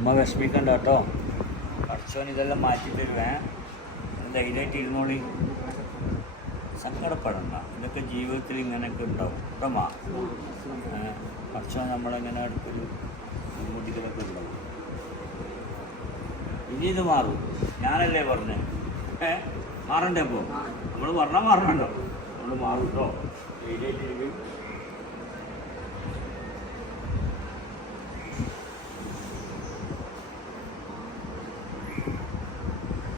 ഉമ്മ വിഷമിക്കണ്ട കേട്ടോ. പഠിച്ചോൻ ഇതെല്ലാം മാറ്റി തരുവേ. ധൈര്യമായിട്ട് ഇരുന്നോളി. സങ്കടപ്പെടണ്ട. ഇതൊക്കെ ജീവിതത്തിൽ ഇങ്ങനെയൊക്കെ ഉണ്ടാവും. കേട്ടോമാ പഠിച്ചോൻ നമ്മളെങ്ങനെ അടുത്തൊരു ബുദ്ധിമുട്ടികളൊക്കെ ഉണ്ടാവും. ഇനി ഇത് മാറും. ഞാനല്ലേ പറഞ്ഞേ? ഏ മാറണ്ടേ അപ്പോൾ നമ്മൾ പറഞ്ഞാൽ മാറണല്ലോ. നമ്മൾ മാറും കേട്ടോ ധൈര്യമായിട്ടിരിക്കും